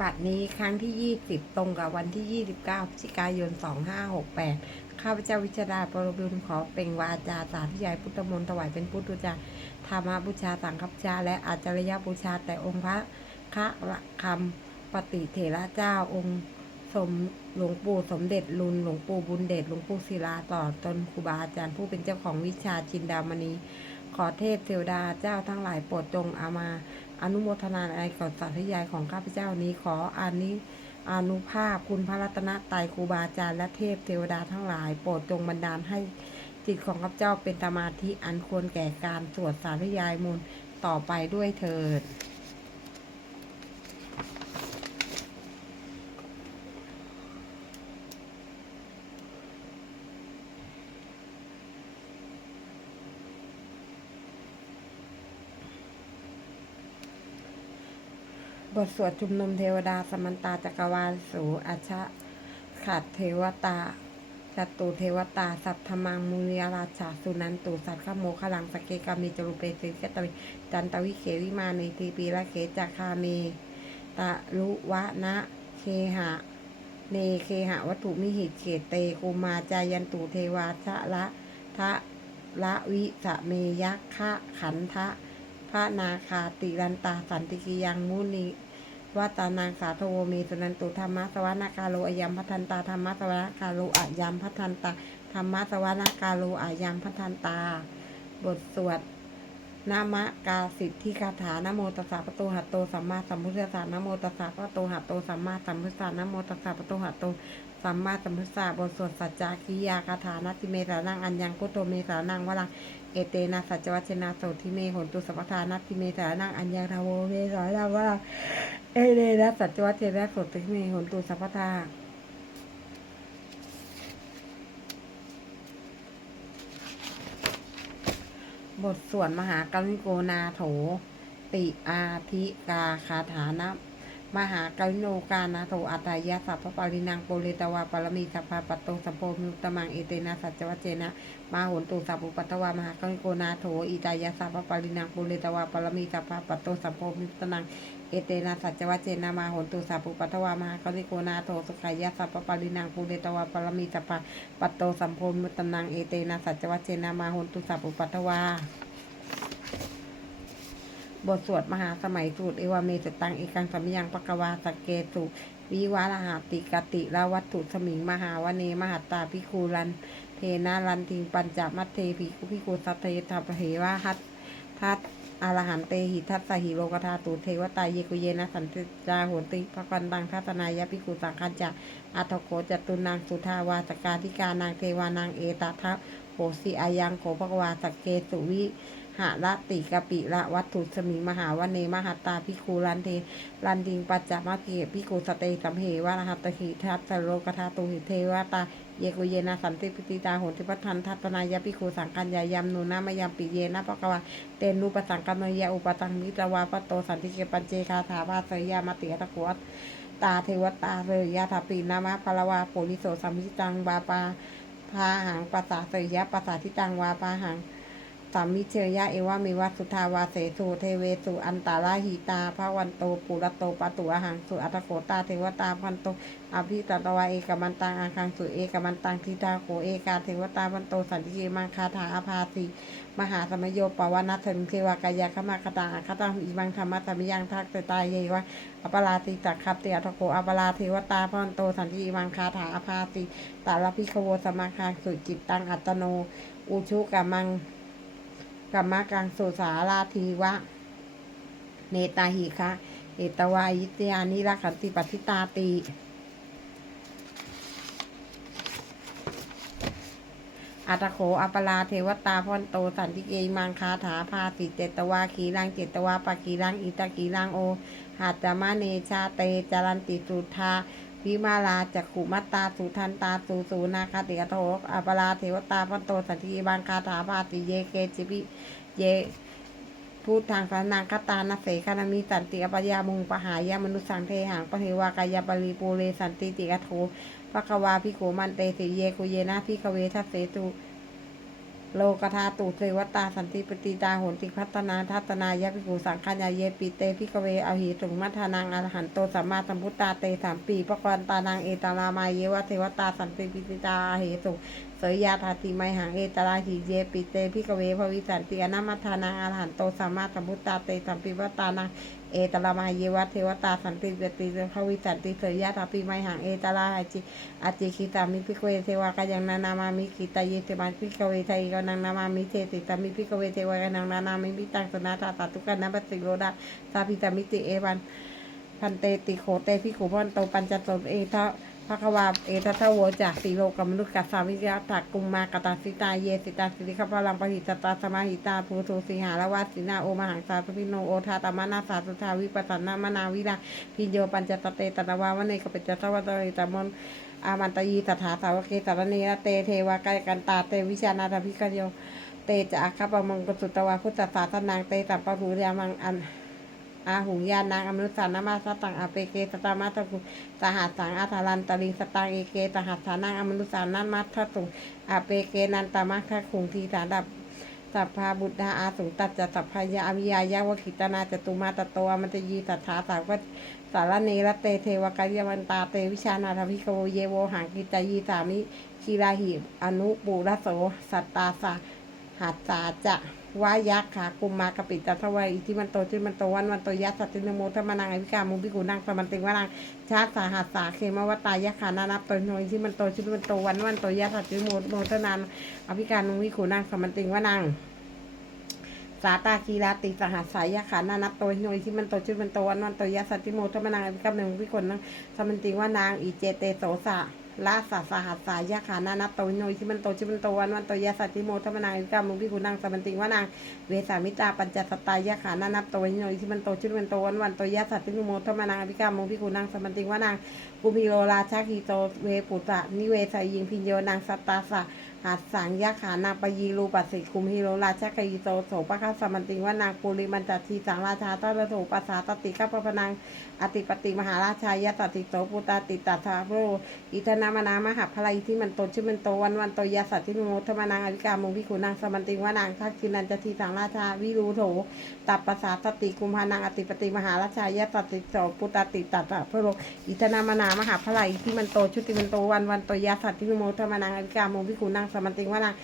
บัตรนี้ครั้งที่ 20 ตรงกับวันที่ 29พฤศจิกายน 2568 ข้าพเจ้าวิชดาปรบุญขอเปล่งวาจาสาธยายพุทธมนต์ถวายเป็นพุทธจารธรรมบูชาสังฆบูชา และอาจารยบูชาแต่องค์พระคะระคำปฏิเถระเจ้าองค์สมหลวงปู่สมเด็จลุนหลวงปู่บุญเดชหลวงปู่ศิลาต่อตนครูบาอาจารย์ผู้เป็นเจ้าของวิชาจินดามณีขอเทพเทวดาเจ้าทั้งหลายโปรดจงอามา อนุโมทนาในก่อนสาธยายของข้าพเจ้านี้ขออานิอนุภาพคุณพระรัตนตรัยครูบาอาจารย์และเทพเทวดาทั้งหลาย โปรดจงบันดาลให้จิตของข้าพเจ้าเป็นสมาธิอันควรแก่การสวดสาธยายมูลต่อไปด้วยเถิด บทสวดชุมนุมเทวดาสมันตาจักรวาลสูอาชะขัดเทวตาจตุเทวตา สัพธมังมุนีราชาสุนันตุสัตขโมขลังสเกกามีจรุเปสิกตวิจันตวิเขวิมานีทีปีละเขจักคาเมตะลุวะนะเคหะเนเคหะวัตถุมิหิตเขตเตกุมาจายันตุเทวาชะละทะละวิสะเมยักขะขันทะพระนาคาติรันตาสันติกิยังมุนี วัตานางสาโทโวเมสุนันตุธรรมะสวานากาโลอายัมพัทันตาธรรมะสวานากาโลอายัมพัทันตาธรรมะสวานากาโลอายัมพัทันตา บทสวดนามะกาสิทธิคาถานโมตัสสะปะโตหัตโตสัมมาสัมพุทธัสสะนโมตัสสะปะโตหัตโตสัมมาสัมพุทธัสสะนโมตัสสะปะโตหัตโตสัมมาสัมพุทธัสสะบทสวดสัจจาคิยาคาถานาติเมสานังอัญญังกุโตเมสานังวลัง เอเตนะสัจวัชนาโสทิเมหนตุสัพพทานัตติเมสานังอัญญาทาวโวเมสานังว่าเอเตนะสัจวัชนาโสทิเมหนตุสัพพทาบทสวดมหากรุณิโกนาโถ ติอาทิกาคาถานะ มหากรุโนกานาโถอัตายะสัพพปารินังโปเรตวาปรมีสัพพะปัตโตสัพโพมิตมังเอเตนะสัจวัชเจนะมาหนตุสัพพุปัตตวามหากริโกนาโถอิตายาสัพพปารินังปุเรตวาปรมีสัพพะปัตโตสัพโพมิตนังเอเตนะสัจวัชเจนะมาหนตุสัพพุปัตตวามหากริโกนาโถสุขายาสัพพปารินังปุเรตวาปรมีสัพพะปัตโตสัพโพมิตนังเอเตนะสัจวัชเจนะมาหนตุสัพพุปัตตวา บทสวดมหาสมัยสูตรเอวาเมสตังเอกังสัมยังปะกวาสเกสุวิวาลหาติกติละวัตถุสมิงมหาวเนมหัตตาพิคูรัน เทนารันทิงปัญจมัตเทภิกุพิโกสัตเททัพเหวะหัตทัตอรหันเตหิทัตสหิโลกธาตุเทวตายเยกุเยนะสันติจาโหติภกันตังทัตนายะพิกุสังคัญจะอัตโกจตุนางสุทาวาสกาธิกานางเทวานางเอตทะโห สีอายังโขภควาสกเกสุวิหะละติกะปิละวัตถุสมิงมหาวเนมหัตตาพิคูรันเทรันดิงปัจจามาเกพิคูสเตสัมเหวะรหัตถิทัตสโลกธาตุหิเทวตาเยกุเยนะสันติปิติตาโหติพัทันทัตนายะพิคูสังกัญญายำนุนามยามปิเยนะปะกวาเตนุปสังกัมยะอุปตังมิตรวาปโตสันติเกปัญเจคาถาภาเสยามติตะกวตตาเทวตาเสยยะถาปีนามะพลวาโพลิโสสัมมิตังวาปา พาหังปัสสาเสยยะปัสสาทิตังวาพาหังสามิเชยยะเอวามิวัสุทาวาเสสุเทเวสุอันตาลาหิตาพระวันโตปุระโตปะตุอาหังสุอัตโกตาเทวตาพันโตอภิตตวาเอกมันตังอาคังสุเอกมันตังทิตาโคเอกาเทวตาพันโตสันติเกมังคาถาอาภาสี มหาสมโยปวนัถึงเทวากายะขมาคตาคตังอิมังธรรมะสมิยังทักเตตายเยวะอปราติตักขับเตอัตโกอปราเทวตาพันโตสันติมังคาถาอาภาสีตาลพิขโวสมาคาสุจิตตังอัตโน อุชุกามังกัมมากังโสสาราทีวะ เนตาหิคะ เอตวายิตยานิรักขันติปัติตาติ อัตโขอัปปลาเทวตาพอนโตสันติเกมังคาถาพาติเจตวาขีรังเจตวาปะขีรังอิตาขีรังโอหัตจามะเนชาเตจารันติสุทาวิมาลาจักขุมัตตาสุทันตาสุสูนาคาติกโทอัปปลาเทวตาพันโตสันติบังคาถาพาติเยเกจิปิเยพูดทางสนางคตานาเสคานามิสันติอปยามุงปหายามนุสังเทหังปเทวากายาปริปูเรสันติติกโท ภควาพิโกมันเตสิเยกุเยนะพิกเวทัสเสตุโลกธาตุเทวตาสันติปฏิตาโหนติพัฒนาทัตนายะภิกขุสังฆายาเยปิเตพิกเวอหิสุมัทานังอรหันโตสัมมาสัมพุทธาเตสามปีปะกรตานังเอตานามายเยวะเทวตาสันติปฏิตาเหสุเสยยาธาติไมหังเอตราหิเยปิเตพิกเวภวิสันติอนามัทานังอรหันโตสัมมาสัมพุทธาเตสามปีปะตานัง เอตระมาเยวะเทวตาสันติเวติพระวิสันติเสยยะทัปิไมหังเอตระหาจิอาจิคิตามิพิกเวเทวากายังนานามามิกิตาเยเทมาพิกเวไทยกนังนามามิเทติตามิพิกเวเทวากานังนานามิมิตังสนาตาตาตุกันนัปติโรดาตาพิตามิติเอวันพันเตติโขเตพิขุพันโตปัญจโตเอทะ ภควาเอทัทโวจากสีโลกมนุษย์กัสสาวิยะถักกุมมากตาสิตาเยสิตาสิริขพลังปหิตตาสมาหิตาภูโทสิหารวาสินาโอมหังสาสพิโนโอทาตมานาสาสุทาวิปัสสนามนาวิราพิโยปัญจตเตตนวาวเนกปิจตวัตเตตมนอามันตยีตถาสาวเกสารเนรเตเทวากายกันตาเตวิชานาถพิกโยเตจะอาคาปมังกสุตวาพุทธศาสนางเตตัมปะรูเรียมังอัน อาหุงยานางอมนุสานามาสตังอาเปเกสตามาตะกุสหัสสังอาทารันตลิงสตังเอเกสหัสสานังอมนุสานันมัทตุงอาเปเกนันตามัคคะคุงทีสาดับสัพพาบุตรอาสุตัจจะสัพพายาอวิยายาวกิตนาจตุมาตโตมันตยีสัทธาสาวกสารเนรเตเทวกายวันตาเตวิชานาทวิโกเยโวหังกิตายีสามิคีราหิอนุปุระโสสัตตาสหัสสาจะ วายักขากุมมากปิจัตวายอิทิมันโตจิมันโตวันวันโตยัสสตินโมทมานังอวิกามุบิกุนังสมันติงวานังชาสาหัสสาเคมวตายักขานานับโตโนอิทิมันโตจิมันโตวันวันโตยัสสติโมโมทนานอวิกามุบิกุนังสมันติงวานังสาตาคีราติสหัสสายยักขานานับโตโนอิทิมันโตจิมันโตวันวันโตยัสสติโมทมานังอวิกามุบิกุนังสมันติงวานางอิเจเตโสสะ ละสาสาหัสสายะขานานับโตโนยที่มันโตชิมันโตวันวันโตยะสัตติโมทมนางอิกามุพิกุนังสมันติงวานางเวสามิตาปัญจสตายะขานานับโตโนยที่มันโตชิมันโตวันวันโตยะสัตติโมทมนางอิกามุพิกุนังสมันติงวานางกุมิโลราชาคีโตเวปุตตะนิเวสายิงพิญโยนางสัตตาสะ หัสสังยะขานาปยีรูปัสสิคุมฮิโรราชกยีโตโสปะคัสมันติงวานางปุริมันจัตทีสังราชาตระโถปัสสาตติกัปปะนังอติปติมหาราชายะตติโตปุตตาติตาทาโรอิทนามนามหาพลายที่มันโตชื่อมันโตวันวันโตยาสัตติโมทมานางอวิกามงพิขุนางสมันติงวานางทักษินันจทีสังราชาวิรูโถตับปปสสาตติกุมภานางอติปติมหาราชายะตติโตปุตตาติตาทาโรอิทนามนามหาพลายที่มันโตชุติมันโตวันวันโตยาสัตติโมทมานางอวิกามงพิขุนางสมันติงวานาง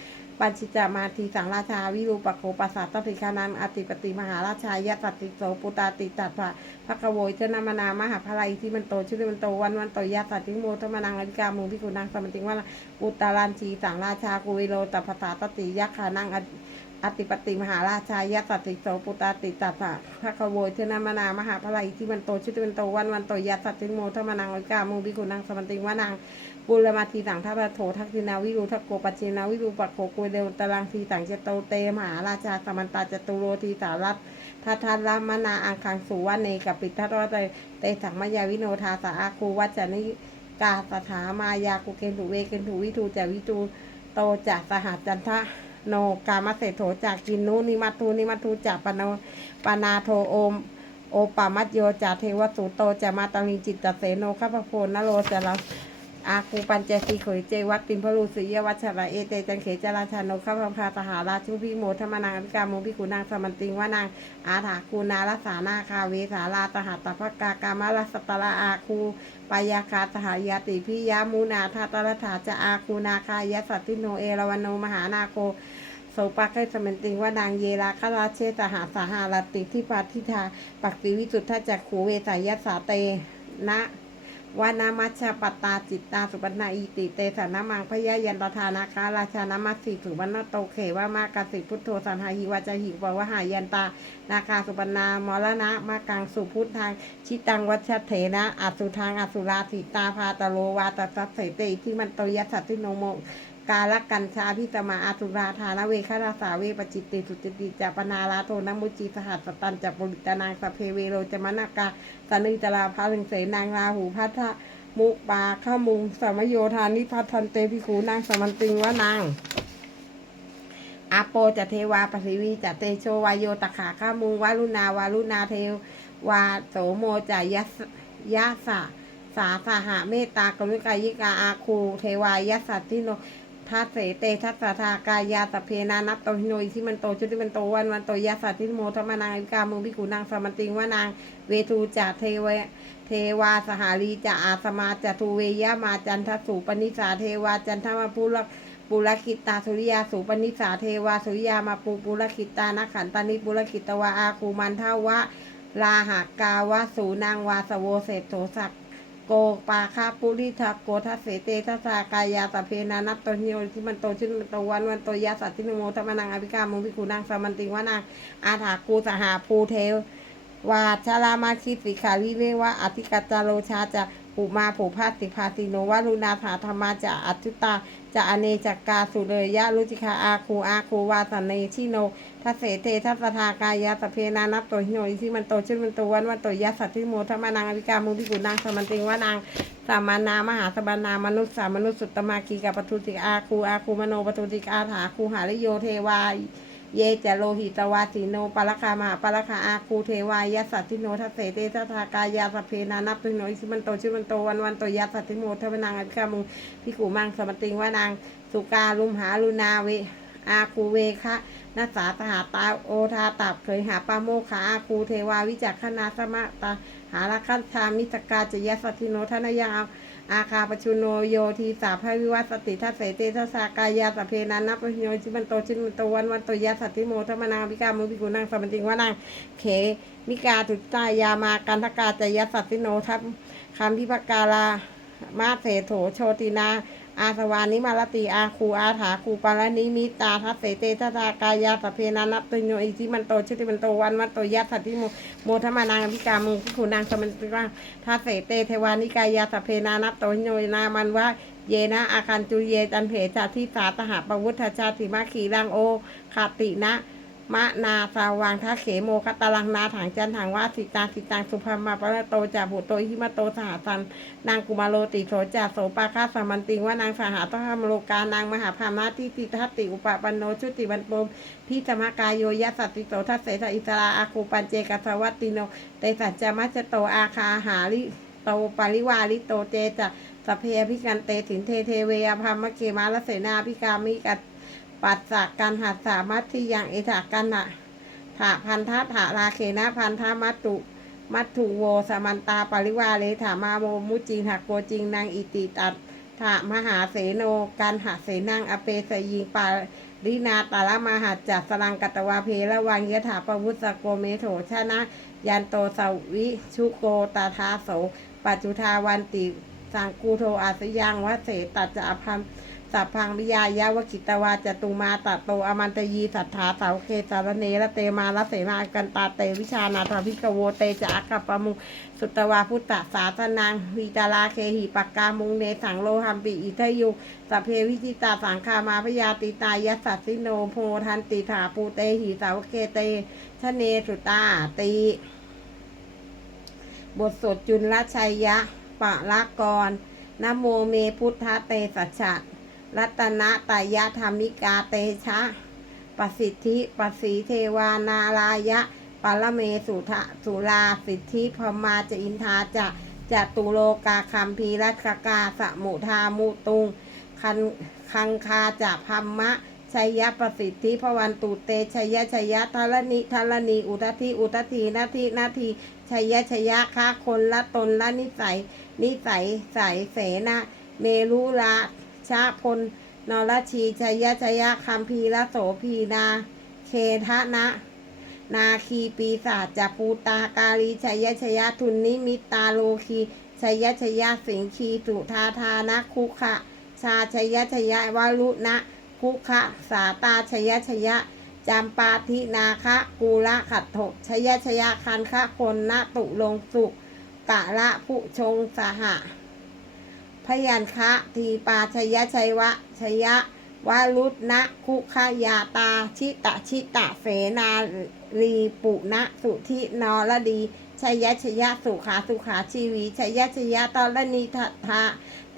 ปัญชิจามาทีสังราชาวิรูปโคปัสสาตติคานันอติปติมหาราชายะตติโสปุตาติตัตถะพระกโวยเจนามนามหาพลายที่มันโตชื่อมันโตวันวันโตยะสัตติโมทมนังอธิกามุพิกุนังสมันติงว่าอุตตารันชีสังราชากุวิโรตัพสาตติยักขานังอติปติมหาราชายะตติโสปุตาติตัตถะพระกโวยเจนามนามหาพลายที่มันโตชื่อมันโตวันวันโตยะสัตติโมทมนังอธิกามุพิกุนังสมันติงว่านาง ปุรมาทีสังทัพโถทักษินาวิรูทักโกปัจเจนาวิรูปักโกกุเดวตารังทีสังเจโตเตมหาราชาสมันตาจตุโรทีสารัตทัทานรามนาอังคังสุวรรณเนกับปิทัตวะเตเตสังมายาวิโนทาสาอาคูวัจจนิกาสถามายากุเกนถุเวเกนถุวิทูจวิทูโตจากสหจันทะโนกามเสโถจากกินนุนิมัตูนิมัตูจากปนปนาโทโอมโอปามัตโยจาเทวสุโตจะมาตังลิงจิตตเสโนข้าพโพนโรเสลา อาคูปัญเจสีขยเจวัตติมพลูสียวัชระเอเตจังเขจราชาโนข้าพพาสหาราชุพิโมธรรมนางอภิกาโมพิกุนางสมันติงวานางอาถาคูนารสานาคาเวสาลาตหาตภกากามาลสตระอาคูปายาคาสหายาติพิยามูนาทาตระถาจะอาคูนาคายสัตติโนเอราวันโนมหานาโคโสปักให้สมันติงว่านางเยราคราเชตหาสหาลติที่ปาทิทาปักติวิสุทธาจักขูเวสายสาเตนะ วานามัชปตาจิตตาสุปนาอิติเตสานามังพยายันตทานาคาราชานามัสสิสุวรรณโตเขวามากสิพุทโธสันหาหิวาจหิววหายันตานาคาสุปนามรณะมากังสุพุทธังชิตังวัชเถนะอัสุทางอสุราสิตาพาตโลวาตสัสเสเตที่มันโตยัสสติโนโมกาลกันชาพิสมาอาสุราธานเวคาราสาเวปจิตติสุจติจาปนาลาโทนมุจีสหัสตันจัปุริตนางสพเพเวโรจมนากาสนึจราภาลึงเสนางราหูพัทธมุปาข้ามุงสมโยธานิพัทันเตพิคูนางสมันติงวานาง อาโปจะเทวาปสิวีจะเตโชวายโยตขาข้ามุงวารุณาวารุณาเทวาโสโมจะยัสยะสะสาสหะเมตตากรุณายิกาอาคู เทวายัสสะทิโนทัสเสเตทัสสะทากายาตเพนานับโตหิโนอิที่มันโตชุติมันโตวันวันโตยาสัตทิโมธรรมนางอิกามุบิกุนางสมันติงวานางเวทูจะเทวเทวาสหารีจะอาสมาจะทูเวยะมาจันทสุปนิสาเทวาจันทมาปุร ปุรคิตาสุริยาสุปนิสาเทวาสุริยามาปูปุรคิตานักขันตานิปุรคิตวาอาคูมันทาวะลาหากาวะสูนางวาสโวเศรษโสสักโกปาคาปุริทาโกทัสเสเตทัสสากายาตเพนานัตโตหิโยที่มันโตชื่นตวันวันโตยาสัตตินโมธรรมนังอภิกามุภิกุนางสมันติงวานางอาถากูสหาภูเทววาชาลามาคิสิขาลิเรวะอธิกัจจาโลชาจะ ปุมาผูพาสิภาสิโนวารุณาถาธรรมาจะอัจุตาจะอเนจักกาสุเรยะรุจิคาอาคูอาคูวาสเนชิโนทัสเสเททัสทากายะสเพนานับโตหิโนอิที่มันโตชื่อมันโตวันวันโตยะสัตติโมธรรมนังอภิกามุภิกุนางสมันติงวานางสามานามหาสบานามนุษย์สามนุษย์สุตตมาคีกับปทุติกอาคูอาคูมโนปทุติกอาถาคูหาริโยเทวา เยจะโลหิตวาสีโนปะละคามหาปะละคาอาคูเทวายสัตติโนทัสเสเตทัสทากายาสเพนานับตุโนอิสิมันโตชื่อมันโตวันวันโตยาสัตติโมทวนังอภิกามุงพิกุมังสมติงวานางสุการุมหาลุนาเวอาคูเวคะนัสสาตหาตาโอทาตับเคยหาปาโมขาอาคูเทวาวิจักขณาสมะตาหาละคันชามิสกาจยสัตติโนทนายังอา อาคาปชุโนโยทีสาภวิวัสสติทัสเสเตทัสสากายาสเพนานับปะโยชิมันโตชิมันโตวันวันโตยาสัตติโมธรรมนาวิกามุปิกุนังสมันติงวานางเขมิกาถุตายามากันทกาจยสัตติโนทัพคำพิภการามาเสโถโชตินา อาสวานิมาลติอาคูอาถาคูปาลนิมิตาทัสเสเตทัสสากายาสเพนานัปตุโยอิทิมันโตชิติมันโตวันวันโตยาสัตติโมโมทมนางพิกามุพิกุนางสมันติวานาทัสเสเตเทวานิกายาสเพนานับโตโยนามันว่าเยนะอาคันจุเยจันเพจาทิสาตหาปวุฒชาติมาขีรังโอคาตินะ มะนาสาวังทะเขโมคตลังนาถังจันถังว่าสิตางสิตังสุภามาปะโตจาบุโตหิมาโตสหสันนางกุมาโลติโสจาโสปาคาสมันติงว่านางสหาตหามโลกานางมหาพามาทิติทัตติอุปปันโนชุติวันโปมพิจมากายโยยะสัตติโสทัสเสสอิสราอาคูปันเจกัสวัตติโนเตสัจจมัจโตอาคาหาริโตปาริวาริโตเจจะสเพอภิกันเตถินเทเทเวอภามะเกมาลเสนาพิกามิกัด ปัสสะกันหัสสามัตทิยังเอถากันหะถาพันธะถาราเคนะพันธะมัตตุมัตถุโวสมันตาปริวาเลถามาโมมุจิงหักโกจิงนางอิติตัดถามหาเสโนกันหะเสนังอเปสยิงปารินาตาละมหัจจัสลังกัตวาเพละวังยถาปวุสโกเมโถชนะ ยันโตสวิชุโกตาทาโสปัจจุทาวันติสังกูโทอาสยังวะเสตัจจะอภัม สัพพังวิยายาวกิตวาจตุมาตะโตอมันตยีสัทธาเสาเคสารเนระเตมาลเสนากันตาเตวิชานาทวิกโวเตจะอักขปมุสุตวาพุตตะสาสนังวิตาลาเคหิปักกามุงเนสังโลหัมปิอิทยุสัพเพวิจิตาสังคามาพยาติตายสัสสิโนโพทันติถาปูเตหิสาวเกเตชเนสุตาตีบทสดจุลชัยยะปะละกรนโมเมพุทธเตสัจฉะ รัตนะตายะธรรมิกาเตชะปสิทธิปสีเทวานาลายะปรเมสุทะสุลาสิทธิพมาจะอินทาจะจะตุโลกาคัมพีรัชกาสมุทามุตุงคันคังคาจะพัมมะชัยยะประสิทธิพวันตุเตชัยยะชัยยะทารณิทารณีอุทธิอุทธีนาทีนาทีชัยยะชัยยะค้าคนละตนละนิสัย นิสัยใสเสนาเมรุละ ชาพลนรชีชัยชยะคัมพีละโสพีนาเคทะนะ นาคีปีศาจจะปูตากาลีชัยชยะทุนนิมิตาโลคีชัยชยะสิงคีสุทาทานะคุขะชาชยชยะวารุณะคุขะสาตาชยชยะจำปาทินาคะกูละขัดถกชยชยะคันคะคนนะตุลงสุกะละผู้ชงสหะ พยัญคะทีปาชยชัยวะชยะวารุณนะคุขยาตา ชิตะชิตะเสนาลีปุณะสุทินอรดีชยชยะสุขาสุขาชีวีชยชยะตรณีททา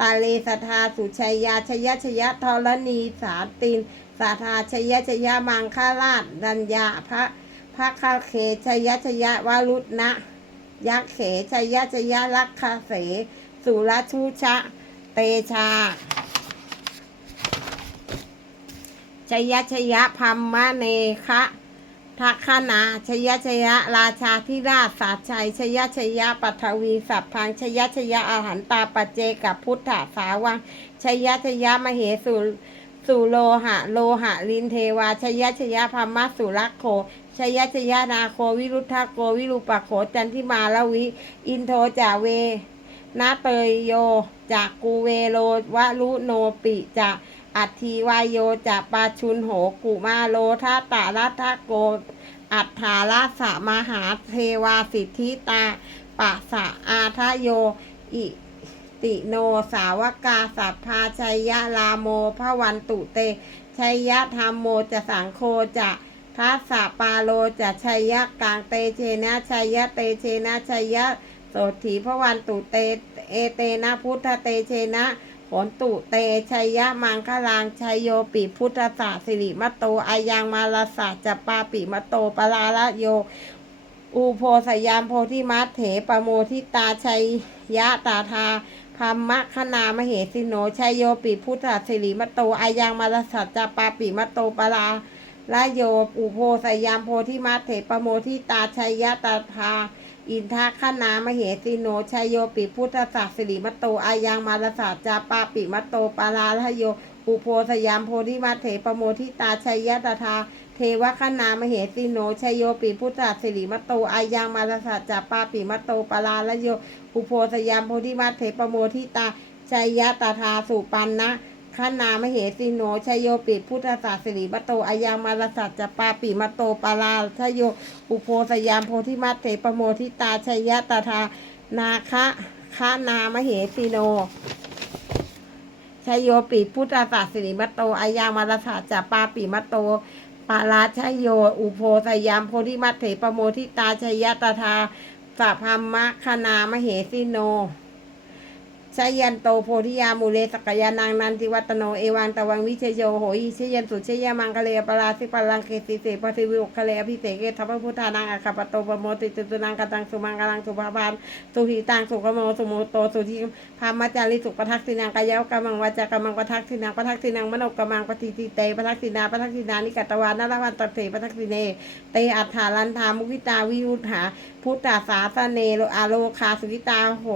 ตาเลสทาสุชยยาชยชยะทรณีสาตินสาธาชยชยะมังคาราชดัญญาพระพระคาเคชยชยะวารุณนะยักษ์เขชยชยะลักขเสสุรชูชะ เตชาชยชยะพัมมะเนคะทักขนาชยชยะ ราชาธิราชสาชัยชยชยะปัทวีสัพพังชยชยะอาหันตาปเจกับพุทธสาวังชยชยะมเหสุสุโลหะ โลหะ ลินเทวาชยชยะพัมมะสุรักโคชยชยะนาโควิรุทธโกวิรุปโขจันทิมาลวิ อินโทจาเวนาเตยโย จากกูเวโลวะลุโนปิจะอัตถีวายโยจะปาชุนโหกุมาโลทาตาลัทโก อัฏฐาลาสะมหาเทวาสิทธิตาปะสะอาทะโย อิติโนสาวกาสัพพาชัยยะลาโมพระวันตุเตชัยยะธรรมโมจะสังโคจะทัสสะปาโลจะชัยยะกลางเตเชนะชัยยะเตเชนะชัยยะโสถีพระวันตุเต เอเตนะพุทธเตเชนะผลตุเตชัยยะมังคลางชัยโยปิพุทธศาสิริมตโตอายังมาลาสะจะปาปิมตโตปลาละโยอูโพสยามโพธิมัตเถปโมทิตาชัยยะตาทาพัมมะคณามเหสิโนชัยโยปิพุทธสิริมตโตอายังมาลาสัจปาปิมตโตปลาละโย อุโพสยามโพธิมัตเถปโมทิตาชัยยะตาทา อินทคณามเหสิโนชัยโยปิพุทธศักดิ์สิริมตโตอายังมาลสาจาปาปิมตโตปาลาลโยอุโพสยามโพธิมัตเถปโมทิตาชัยยะตถาเทวคณามเหสิโนชัยโยปิพุทธศักดิ์สิริมตโตอายังมาลสาจาปาปิมตโตปาลาลโยอุโพสยามโพธิมัตเถปโมทิตาชัยยะตถาสุปันนะ ขนามเหสิโนชยโยปิพุทธศาสสิริมตโตอายังมาลสัจจปาปิมตโตปาลาชโยอุโพสยามโพธิมัตเถปโมทิตาชยะตถานาคะคะนามเหสิโนชยโยปิพุทธศาสสิมตโตอายังมาลสัจจปาปิมตโตปาลาชโยอุโพสยามโพธิมัตเถปโมทิตาชยะตถาสัพพมมะคณามเหสิโน ชยันโตโพธิยามูเลสกยานางนันทิวัตโนเอวังตะวังวิเชโยโหยชยันสุชยามังคะเลปราสิปัลลังเกติเสปฏิวิโอคะเลอภิเสกเกทัพพพุทธานังอาคาปโตปโมติตุตุนังกตังสุมังกลังสุภาพานสุหิตังสุขโมสุโมโตสุทิพามัจาริสุปทักษินังกายะกามังวาจากามังปทักษินังปทักษินังมโนกามังปฏิติเตปทักษินาปทักษินานิกัตวานารวันตเตปทักษิเนเตอัฏฐาลันทามุกิตาวิรุธาพุทธาสาสเนโลอาโลคาสุกิตาโห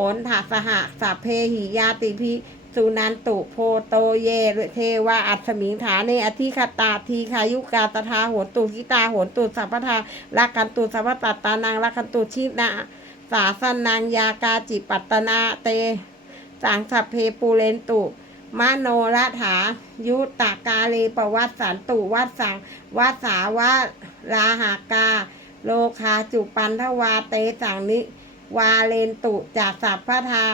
โหนถาสหะสัพเพหิยาติพิสุนันตุโพโตเยเทวาอัตสมิงฐาเนอธิคตาทีขายุกาตถาโหนตุกิตาโหนตุสัพพทาลักกันตุสัพพตตานังลักกันตุชินาสาสนังยากาจิปัตตนาเต สังสัพเพปูเรนตุมโนระถายุตากาเลปวัตสันตุวัดสังวัดสาวาลาหากา โลคาจุปันทวาเตสังนิ วาเลนตุจากสัพพทา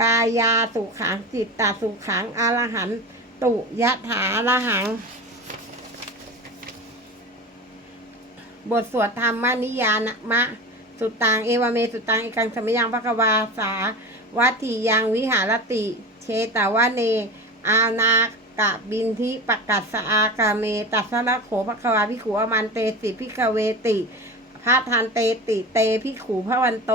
กายาสุขังจิตตาสุขังอรหันตุยะถาละหัง บทสวดธรรมนิยานมะ สุตังเอวเมสุตังเอกังสมยังพระกวาสาวัตถิยังวิหารติ เชตาวะเน อานากะบินทิปกัสสอากาเม ตัสสะละโขภควาพิขูอมันเตสิพิกเวติพระทานเตติเตพิขูพระวันโต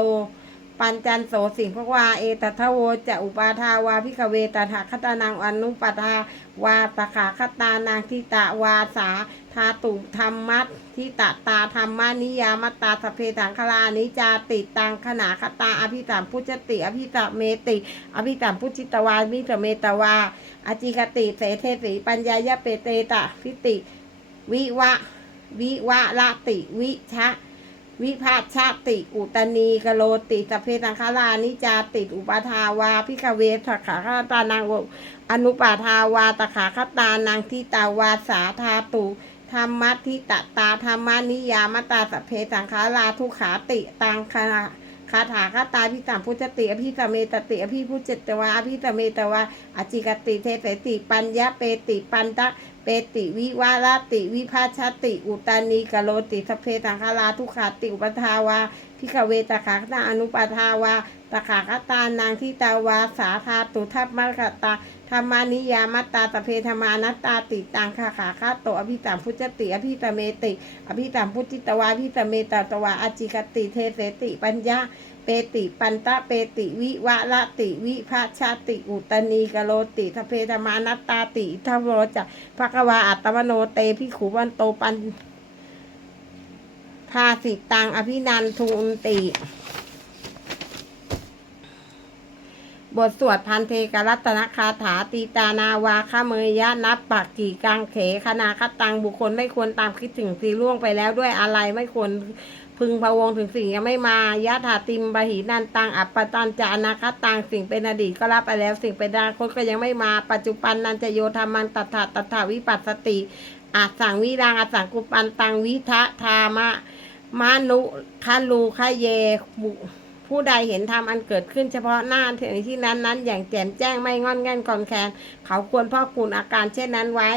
ปัญจันโสสิงพระวาเอตทะโวจะอุปาทาวาพิกเวตถาคตานังอนุปทาวาตขาคตานางทิตะวาสาทาตุธรรมัตทิตะตาธรรมานิยามตาสเพสังคลานิจาติตังขนาคตาอภิสามพุจติ อภิสามเมติ อภิสามพุจิตวามิสเมตวาอจิกติเสเทสีปัญญายะเปเตตะพิติ วิวะ วิวะละติ วิชะ วิภาชาติอุตนีกโลติสเพสังคารานิจาติอุปาทาวาพิกเวสขาคตานางอนุปาทาวาตขาคตานางทิตาวาสาธาตุธรรมทิตตาธรรมานิยามตาสเพสังคาราทุขาติตังคาคาถาคาตาพิสามพุทติอภิสเมตติอภิพุจตวาอภิสเมตวาอจิกติเทเสติปัญญาเปติปันตะ เปติวิวาลติวิภาชติ อุตานีกโลติสเพสังคาราทุขาติอุปทาวาพิกเวตขาคตาอนุปทาวาตขาคตานางทิตาวาสาธาตุทัพมรกตาธรรมานิยามัตตาตเพธรรมานัตตาติตังคาขาคาโตอภิตามพุจติ อภิตเมติ อภิตามพุจิตวาอภิตเมตตวาอจิกติเทเสติปัญญา เปติปันตะเปติวิวะละติวิภาชาติอุตนีกโลติทเพธมานัตตาติทัพโรจะภควาอัตมโนเตพิขุวันโตปันภาสิตังอภินันทุนติ บทสวดพันเทกรัตนคาถาตีตานาวาคเมยยะนับปักกี่กังเขคณาคตังบุคคลไม่ควรตามคิดถึงสีล่วงไปแล้วด้วยอะไรไม่ควร พึงพะวงถึงสิ่งยังไม่มายะถาติมบหีนันตังอัปปตันจะอนาคตังสิ่งเป็นอดีตก็รับไปแล้ว สิ่งเป็นอนาคตก็ยังไม่มาปัจจุบันนันจะโยธรรมันตัถาตัถถาวิปัสสติอาสังวิรังอาสังกุปันตังวิทะธามะมานุคลูคเยบุ ผู้ใดเห็นธรรมอันเกิดขึ้นเฉพาะหน้าถึงที่นั้นนั้น อย่างแจ่มแจ้งไม่งอนแง่นกอนแคนเขาควรพ่อคุณอาการเช่นนั้นไว้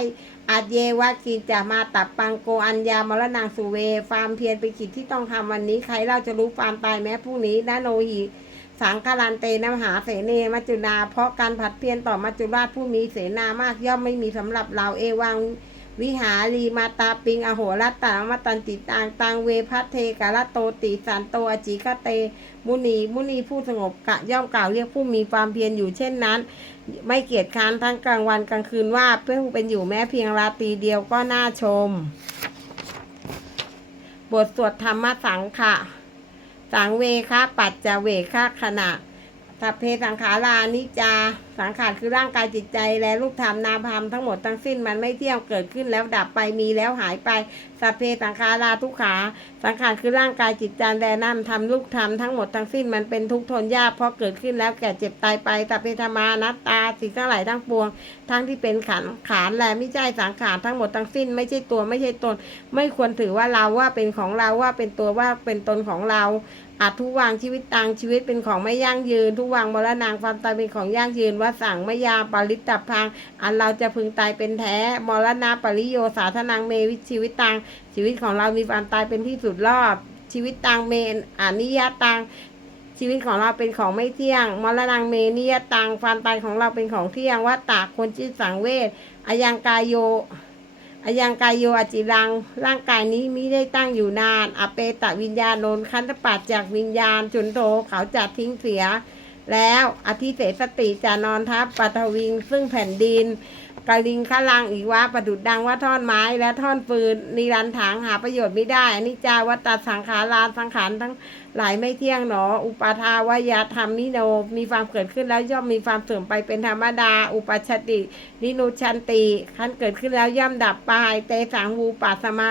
อาจเยวากินจะมาตับปังโกอัญญามรณงสุเวฟาร์มเพียรเป็นกิจที่ต้องทำวันนี้ใครเราจะรู้ฟาร์มตายแม้พรุ่งนี้นาโนหีสังคารันเตนมหาเสเนมัจจุนาเพราะการผัดเพียรต่อมัจจุราชผู้มีเสนามากย่อมไม่มีสำหรับเราเอวัง วิหารีมาตาปิง อโหรัตตามตันติตังตังเวพัทเทกาลโตติสันโตอจิกเต มุนีมุนีผู้สงบกะย่อมกล่าวเรียกผู้มีความเพียรอยู่เช่นนั้น ไม่เกียจค้านทั้งกลางวันกลางคืนว่าเพื่อผู้เป็นอยู่แม้เพียงราตรีเดียวก็น่าชม บทสวดธรรมสังขะ สังเวคะปัจจเวคะขณะสัพเพสังขารานิจจาสังขารคือร่างกายจิตใจและรูปธรรมนามธรรมทั้งหมดทั้งสิ้นมันไม่เที่ยงเกิดขึ้นแล้วดับไปมีแล้วหายไปสัพเพสังขาราทุกขา สังขารคือร่างกายจิตใจและนามธรรมรูปธรรมทั้งหมดทั้งสิ้นมันเป็นทุกข์ทนยากเพราะเกิดขึ้นแล้วแก่เจ็บตายไปสัพเพธรรมานัตตาสิ่งทั้งหลายทั้งปวง ทั้งที่เป็นขันขานและไม่ใช่สังขารทั้งหมดทั้งสิ้น ไม่ใช่ตัวไม่ใช่ตน ไม่ควรถือว่าเราว่าเป็นของเราว่าเป็นตัวว่าเป็นตนของเราอาจทุกวางชีวิตตังชีวิตเป็นของไม่ยั่งยืน ทุกวางมรณางความตายเป็นของยั่งยืนว่าสั่งม่ยาปริตตพัง อันเราจะพึงตายเป็นแท้ มรณาปริโยสาธนังเมวิชีวิตตัง ชีวิตของเรามีความตายเป็นที่สุดรอบ ชีวิตตังเมนอานิยตังชีวิตของเราเป็นของไม่เที่ยง มรณงเมนิยตังความตายของเราเป็นของเที่ยงวัตตากคนจิตสังเวชอายังกายโยอายังกายโยอจิรัง ร่างกายนี้มิได้ตั้งอยู่นาน อเปตะวิญญาณนนคันตปัดจากวิญญาณ จุนโทเขาจะทิ้งเสีย แล้วอธิเสสติจะนอนทับปัทวิง ซึ่งแผ่นดินกาลิงขลังอีว่าประดุดดังว่าท่อนไม้และท่อนฟืนนิรันถางหาประโยชน์ไม่ได้อนิจจาวัตสังขาราสังขารทั้งหลายไม่เที่ยงหนอ อุปาทาวายาธรรมนิโน มีความเกิดขึ้นแล้วย่อมมีความเสื่อมไปเป็นธรรมดา อุปชตินินุชันติขั้นเกิดขึ้นแล้วย่อมดับไปเตสังวูปัสมา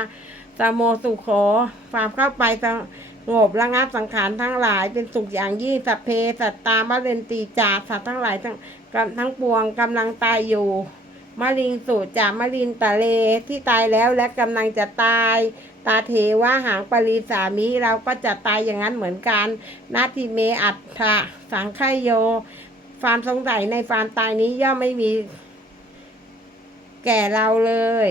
สโมสุโขความเข้าไปส งบระงับสังขารทั้งหลายเป็นสุขอย่างยิ่งสัพเพสัตตามะเรนตีจาสัตว์ทั้งหลายทั้งทั้งปวงกำลังตายอยู่มะลิงสูจามะลินตะเลที่ตายแล้วและกำลังจะตาย ตาเทวะหางปรีสามิเราก็จะตายอย่างนั้นเหมือนกันนาทิเมอัตถะสังขยโยความสงสัยในความตายนี้ย่อมไม่มีแก่เราเลย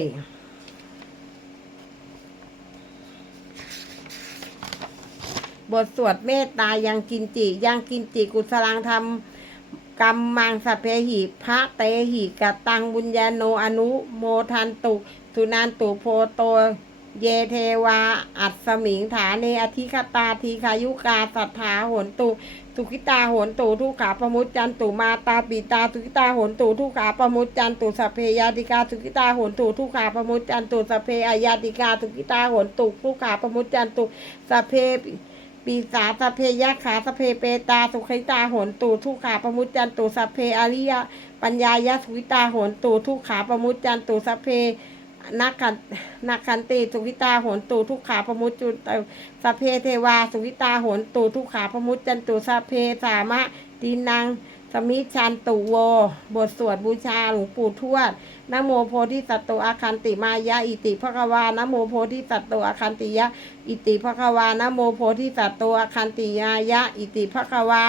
บทสวดเมตตายังกินจิยังกินจิกุศลังธรรมกรรมังสัพเพหิพระเตหิกตังบุญญาโนอนุโมทันตุสุนันตุโพโต เยเทวา อัศมิงฐานเนอธิคตาทีคายุกาสัทธาโหนตุสุขิตาโหนตุทุขาประมุจจันตุมาตาปีตาสุขิตาโหนตุทุขาประมุจจันตุสเพยาติกาสุขิตาโหนตุทุขาปมุจจันตุสเพอายาติกาสุขิตาโหนตุทุขาปมุจจันตุสเพ ปีสาสพเพยะขาสพเพเปตา สุขิตาโหนตูทุกขาประมุจจันตุสัพเพอริยปัญญายะสุขิตาโหนตูทุกขาประมุจจันตุสัพเพนักขันนักขันติสุขิตาโหนตูทุกขาปมุจจุตสัพเพเทวา สุขิตาโหนตูทุกขาปมุจจันตุสัพเพสามะดินัง สมิชันตุโว บทสวดบูชาหลวงปู่ทวด นะโมโพธิสัตว์โตอาคันติมายะอิติภควานะโมโพธิสัตว์โตอาคันติยะ อิติภควานะโมโพธิสัตว์โตอาคันติยายะ อิติภควา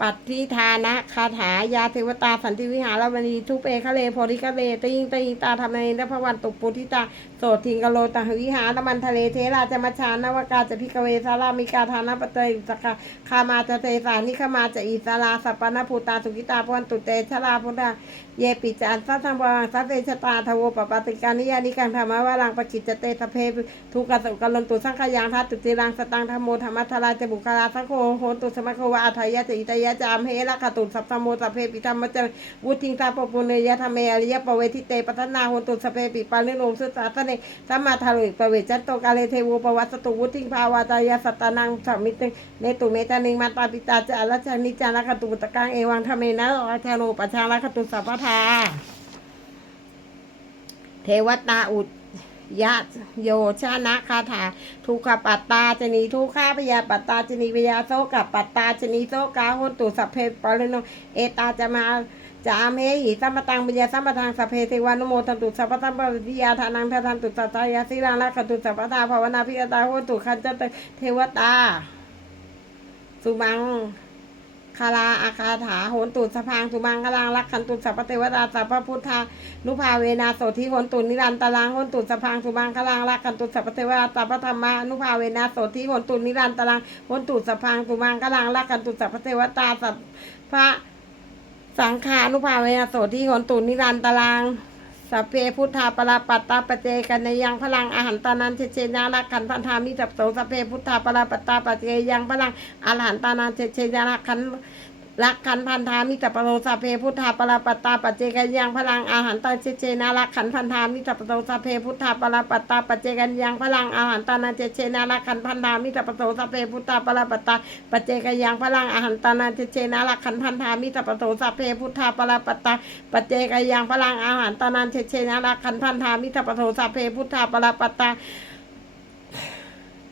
ปัตทิทานะคาถายาเทวตาสันติวิหารวณีทุเปคะเลโพธิคะเลตยิงตยิงตาธรรมเนนพวันตุปุทิตาโสทิงกะโลตหวิหารมันทะเลเทราจมชานวกาจะพิกเวสารามิกาธานะปเตยสกาคามาจะเตสานิขมาจะอิสาราสัปปนภูตาสุกิตาพวันตุเตชลาพุทธาเยปิจานสัทธังวังสัพเพชตาทโวปปติการนิยานิกังธรรมวารังปกิจจเตสพเพทุกสุกลนตุสังขยังทัตตุติรังสตังธรรมโมธรรมทธราจบุคลาสังโฆโหตุสมะโควะอัฏฐายะจะอิตยะจามเฮระขตุสัพพโมสัพเพปิธรรมจวุทิงตาปปุเนยธรรมเอริยปเวทิเตปัทนาโหตุสพเพปิปานิโนสุตตาตเนสัมมาทารุปเวจัตโตกาเลเทวูปวัสตุวุทิงภาวาตายะสัตตานังสัมมิตเนตุเมตานิงมาตาปิตาจะอรัจจานิจานะขตุตะกังเอวังธรรมเมนะอาชาโนปัชาละขตุสัพพทาเทวตาอุด ยะโยชนะคาถาทุกขปัตตาจนีทุกขาพยาปัตตาจนีพยาโซกับปัตตาจนีโซกาโหตุสัพเพปริโนเอตาจะมาจามเฮหิสัมปตังปิยาสัมปตังสัพเพเทวานุโมทันตุสัพพตังปวิยาทานังทาทันตุสัตายาสิรังละขตุสัพพตาภาวนาพิยตาโหตุขันจตเทวตา สุมัง คาราอาคาถาโหนตุสพังสุมังกลังรักขันตุสัพพเทวตาสัพพพุทธานุภาเวนาโสธิโหนตุนิรันตลังโหนตุสพังสุมังกลังรักขันตุสัพพเทวตาสัพพธรรมานุภาเวนาโสธิโหนตุนิรันตลังโหนตุสพังสุมังกลังรักขันตุสัพพเทวตาสัพพะสังขานุภาเวนาโสธิโหนตุนิรันตลัง สัพเพพุทธาปราปัตตาปเจกันในยังพลังอาหารตานันเชเชนารักขันพันธามิจับโสสัพเพพุทธาปราปัตตาปเจยังพลังอาหารตานันเชเชนารักขัน รักขันพันธามิตรปโรสพเพพุทธาปราปัตตาปัจเจกันยังพลังอาหารตาเจเจนารักขันพันธามิตรปโรสพเพพุทธาปราปัตตาปัจเจกันยังพลังอาหารตานาเจเจนารักขันพันธามิตรปโรสพเพพุทธาปราปัตตาปัจเจกันยังพลังอาหารตานาเจเจนารักขันพันธามิตรปโรสพเพพุทธาปราปัตตาปัจเจกันยังพลังอาหารตานาเจเจนารักขันพันธามิตรปโรสพเพพุทธาปราปัตตา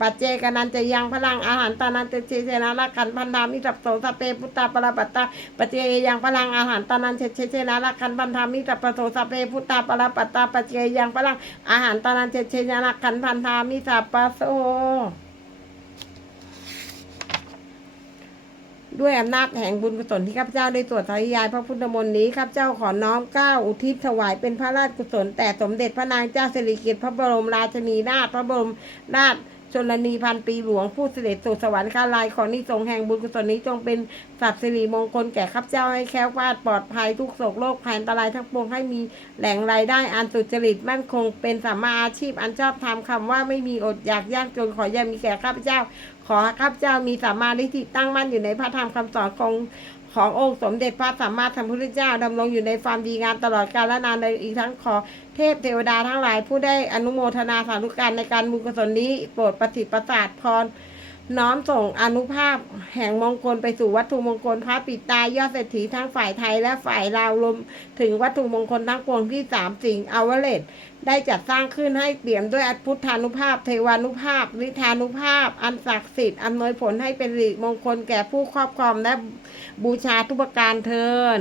ปัจเจกนันจะยังพลังอาหารตานันจเจเจนารักขันพันธามิสัพโสสเปพุทธาปรปัตตาปัจเจยังพลังอาหารตานันเจเจเจนารักขันพันธามิสัพโสสเปพุทธาปรปัตตาปัจเจยังพลังอาหารตานันเจเจนารักขันพันธามิสัพโสด้วยอำนาจแห่งบุญกุศลที่ข้าพเจ้าได้ตรวจสายายพระพุทธมนต์นี้ข้าพเจ้าขอน้อมเก้าอุทิศถวายเป็นพระราชกุศลแต่สมเด็จพระนางเจ้าสิริกิติ์พระบรมราชินีนาถพระบรมนาถ ชนนีพันปีหลวงผู้เสด็จสู่สวรรคาลัยขอนิสงแห่งบุญกุศลนี้จงเป็นสัพสิริมงคลแก่ข้าพเจ้าให้แค้วคลาดปลอดภัยทุกโศกโรคภัยอันตรายทั้งปวงให้มีแหล่งรายได้อันสุจริตมั่นคง เป็นสัมมาอาชีพอันชอบธรรมคำว่าไม่มีอดอยากยากจนขออย่ามีแก่ข้าพเจ้า ขอข้าพเจ้ามีสัมมาทิฏฐิตั้งมั่นอยู่ในพระธรรมคำสอนของ ขององค์สมเด็จพระสัมมาสัมพุทธเจ้าดำรงอยู่ในความดีงามตลอดกาลและนานเลยอีกทั้งขอเทพเทวดาทั้งหลายผู้ได้อนุโมทนาสาธุการในการบุญกุศลนี้โปรดประสิทธิ์ประสาทพร น้อมส่งอนุภาพแห่งมงคลไปสู่วัตถุมงคลพระปิดตายอดเศรษฐีทั้งฝ่ายไทยและฝ่ายลาวรวมถึงวัตถุมงคลทั้งปวงที่สามสิ่งอวเลตได้จัดสร้างขึ้นให้เปี่ยมด้วยอพุทธานุภาพ เทวานุภาพนิทานุภาพ อันศักดิ์สิทธิ์อำนวยผลให้เป็นสิริมงคลแก่ผู้ครอบครองและบูชาทุกประการเทิน